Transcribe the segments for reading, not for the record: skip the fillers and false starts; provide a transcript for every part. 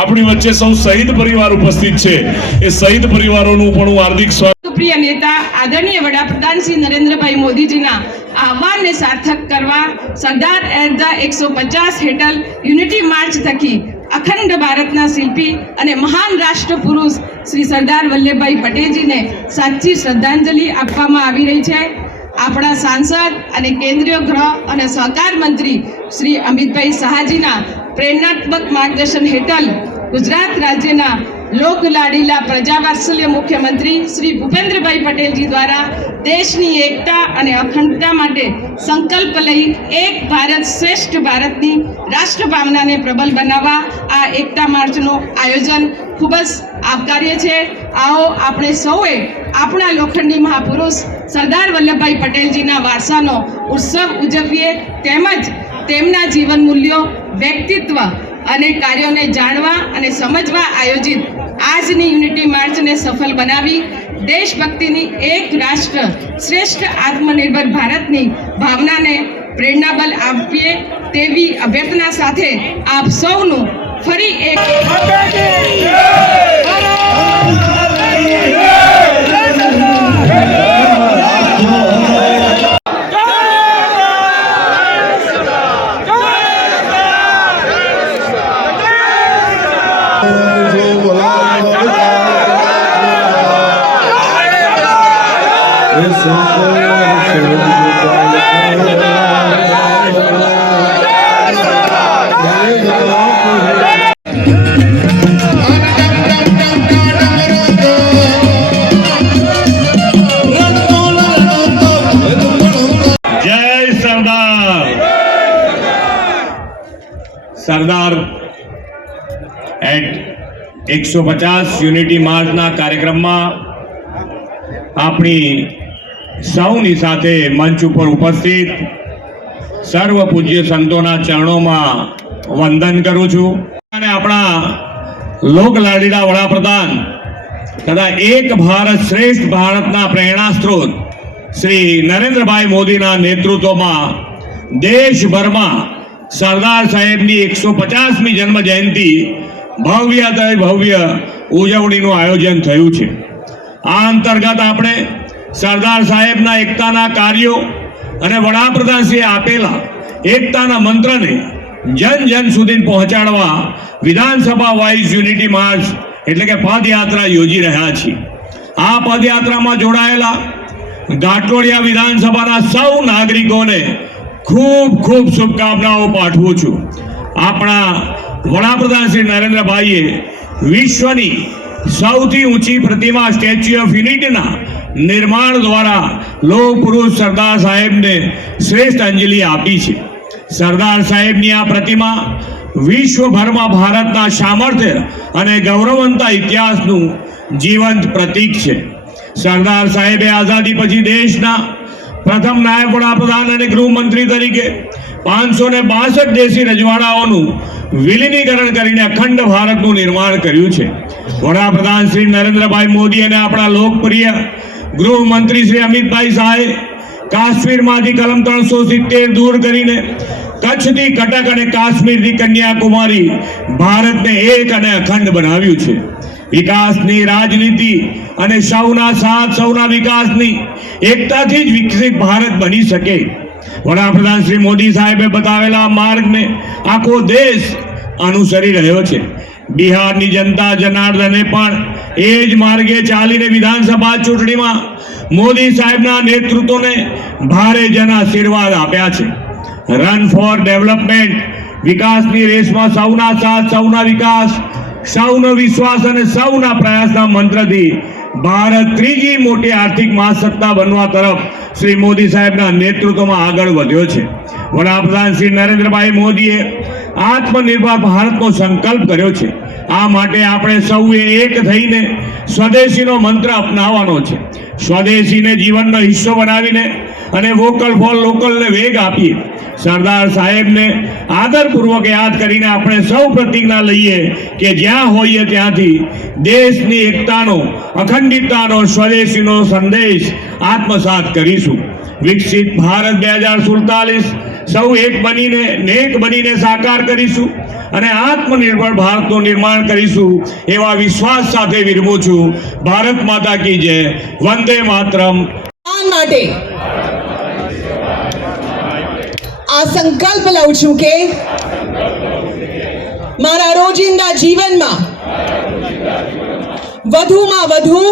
આપણી વચ્ચે સૌ શહીદ પરિવાર ઉપસ્થિત છે, એ શહીદ પરિવારોનું પણ હું હાર્દિક સ્વાગત. પ્રિય નેતા આદરણીય વડાપ્રધાન શ્રી નરેન્દ્રભાઈ મોદીજીના આહવાનને સાર્થક કરવા સરદાર એટ 150 હેઠળ યુનિટી માર્ચ થકી અખંડ ભારતના શિલ્પી અને મહાન રાષ્ટ્ર પુરુષ શ્રી સરદાર વલ્લભભાઈ પટેલજીને સાચી શ્રદ્ધાંજલિ આપવામાં આવી રહી છે. આપણા સાંસદ અને કેન્દ્રીય ગૃહ અને સહકાર મંત્રી શ્રી અમિતભાઈ શાહજીના પ્રેરણાત્મક માર્ગદર્શન હેઠળ ગુજરાત રાજ્યના લોકલાડીલા પ્રજાવાત્સલ્ય મુખ્યમંત્રી શ્રી ભૂપેન્દ્રભાઈ પટેલજી દ્વારા દેશની એકતા અને અખંડતા માટે સંકલ્પ લઈ એક ભારત શ્રેષ્ઠ ભારતની રાષ્ટ્રભાવનાને પ્રબલ બનાવવા આ એકતા માર્ચનું આયોજન ખૂબ જ આવકાર્ય છે. આવો આપણે સૌએ આપણા લોખંડી મહાપુરુષ સરદાર વલ્લભભાઈ પટેલજીના વારસાનો ઉત્સવ ઉજવીએ, તેમજ તેમના જીવન મૂલ્યો, વ્યક્તિત્વ અને કાર્યોને જાણવા અને સમજવા આયોજિત આજની યુનિટી માર્ચને સફળ બનાવી દેશભક્તિની એક રાષ્ટ્ર શ્રેષ્ઠ આત્મનિર્ભર ભારતની ભાવનાને પ્રેરણાબળ આપીએ તેવી અભ્યર્થના સાથે આપ સૌનું ફરી એક સરદાર એટ 150 યુનિટી માર્ચના કાર્યક્રમમાં આપણી સૌની સાથે મંચ ઉપર ઉપસ્થિત સર્વ પૂજ્ય સંતોના ચરણોમાં વંદન કરું છું અને આપણા લોકલાડીલા વડાપ્રધાન તથા એક ભારત શ્રેષ્ઠ ભારતના પ્રેરણા સ્ત્રોત શ્રી નરેન્દ્રભાઈ મોદીના નેતૃત્વમાં દેશભરમાં સરદાર સાહેબની 150મી જન્મ જયંતિ ભવ્ય ઉજવણીનું આયોજન થયું છે. આ અંતર્ગત આપણે સરદાર સાહેબના એકતાના કાર્યો અને વડાપ્રધાનશ્રીએ આપેલા એકતાના મંત્રને જન જન સુધી પહોંચાડવા વિધાનસભા વાઇઝ યુનિટી માર્ચ એટલે કે પદયાત્રા યોજી રહ્યા છીએ. આ પદયાત્રામાં જોડાયેલા ઘાટલોડિયા વિધાનસભાના સૌ નાગરિકોને ખૂબ શુભકામનાઓ પાઠવું છું. આપણા વડાપ્રધાન શ્રી નરેન્દ્રભાઈએ વિશ્વની સૌથી ઊંચી પ્રતિમા સ્ટેચ્યુ ઓફ યુનિટીના નિર્માણ દ્વારા લોહ પુરુષ સરદાર સાહેબને શ્રેષ્ઠ અંજલિ આપી છે. સરદાર સાહેબની આ પ્રતિમા વિશ્વભરમાં ભારતના સામર્થ્ય અને ગૌરવવંતા ઇતિહાસનું જીવંત પ્રતીક છે. સરદાર સાહેબે આઝાદી પછી દેશના પ્રથમ નાયબ વડાપ્રધાન અને ગૃહમંત્રી તરીકે 562 દેશી રજવાડાઓનું વિલીનીકરણ કરીને અખંડ ભારતનું નિર્માણ કર્યું છે. વડાપ્રધાન શ્રી નરેન્દ્રભાઈ મોદી અને આપણા લોકપ્રિય ગૃહમંત્રી શ્રી અમિતભાઈ શાહે કાશ્મીરમાંથી કલમ 370 દૂર કરીને કચ્છથી કટક અને કાશ્મીરથી કન્યાકુમારી ભારતને એક અને અખંડ બનાવ્યું છે. વિકાસની રાજનીતિ અને સૌના સાથ સૌના વિકાસની એકતાથી જ વિકસિત ભારત બની શકે. વડાપ્રધાન શ્રી મોદી સાહેબે બતાવેલા માર્ગને આખો દેશ અનુસરી રહ્યો છે. બિહારની જનતા જનાર્દને પણ એ જ માર્ગે ચાલીને વિધાનસભા ચૂંટણીમાં મોદી સાહેબના નેતૃત્વને ભારે જન આશીર્વાદ આપ્યા છે. રન ફોર ડેવલપમેન્ટ, વિકાસની રેસમાં સૌના સાથ સૌના વિકાસ, સૌનો વિશ્વાસ અને સૌના પ્રયાસના મંત્રથી ભારત ત્રીજી મોટી આર્થિક મહાસત્તા બનવા તરફ શ્રી મોદી સાહેબના નેતૃત્વમાં આગળ વધ્યો છે. વડાપ્રધાન શ્રી નરેન્દ્રભાઈ મોદીએ આત્મનિર્ભર ભારતનો સંકલ્પ કર્યો છે. આ માટે આપણે સૌએ એક થઈને સ્વદેશીનો મંત્ર અપનાવવાનો છે. સ્વદેશીને જીવનનો હિસ્સો બનાવીને અને વોકલ ફોર લોકલને વેગ આપીએ. સરદાર સાહેબને આદરપૂર્વક યાદ કરીને આપણે સૌ પ્રતિજ્ઞા લઈએ કે જ્યાં હોઈએ ત્યાંથી દેશની એકતાનો, અખંડિતતાનો, સ્વદેશીનો સંદેશ આત્મસાત કરીશું. વિકસિત ભારત 2047 સૌ એક બનીને સાકાર કરીશું અને આત્મનિર્ભર ભારતનું નિર્માણ કરીશું એવા વિશ્વાસ સાથે વિરમું છું. ભારત માતા કી જય. વંદે માતરમ. માટે આ સંકલ્પ લઉં છું કે મારા રોજિંદા જીવનમાં વધુમાં વધુ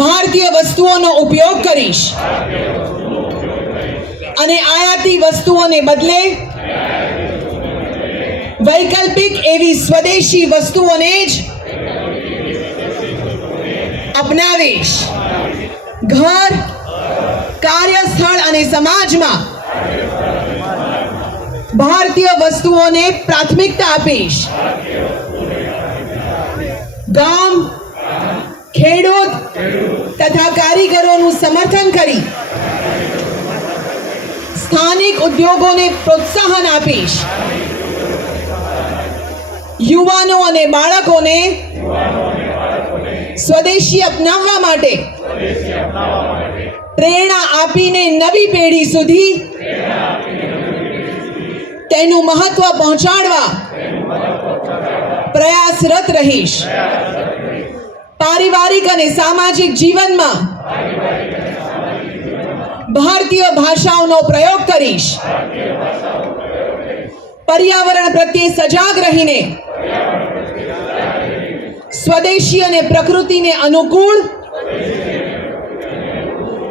ભારતીય વસ્તુઓનો ઉપયોગ કરીશ અને આયાતી વસ્તુઓને બદલે વૈકલ્પિક એવી સ્વદેશી વસ્તુઓને જ અપનાવીશ. ઘર, કાર્યસ્થળ અને સમાજમાં ભારતીય વસ્તુઓને પ્રાથમિકતા આપીશ. ગામ, ખેડૂત તથા કારીગરોનું સમર્થન કરી સ્થાનિક ઉદ્યોગોને પ્રોત્સાહન આપીશ. યુવાનો અને બાળકોને સ્વદેશી અપનાવવા માટે પ્રેરણા આપીને નવી પેઢી સુધી તેનું મહત્વ પહોંચાડવા પ્રયાસરત રહીશ. પારિવારિક અને સામાજિક જીવનમાં ભારતીય ભાષાઓનો પ્રયોગ કરીશ. પર્યાવરણ પ્રત્યે સજાગ રહીને સ્વદેશી અને પ્રકૃતિને અનુકૂળ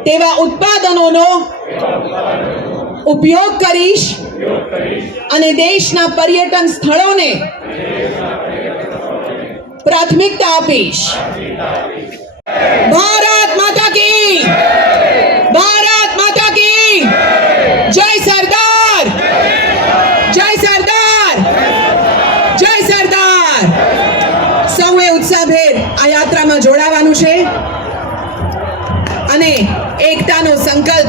તેવા ઉત્પાદનોનો ઉપયોગ કરીશ અને દેશના પર્યટન સ્થળોને પ્રાથમિકતા આપીશ. ભારત માતા કી, ભારત માતા કી જય. સરદાર, જય સરદાર, જય સરદાર. સૌએ ઉત્સાહભેર આ યાત્રામાં જોડાવાનું છે અને એકતાનો સંકલ્પ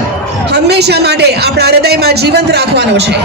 હંમેશા માટે આપણા હૃદયમાં જીવંત રાખવાનો છે.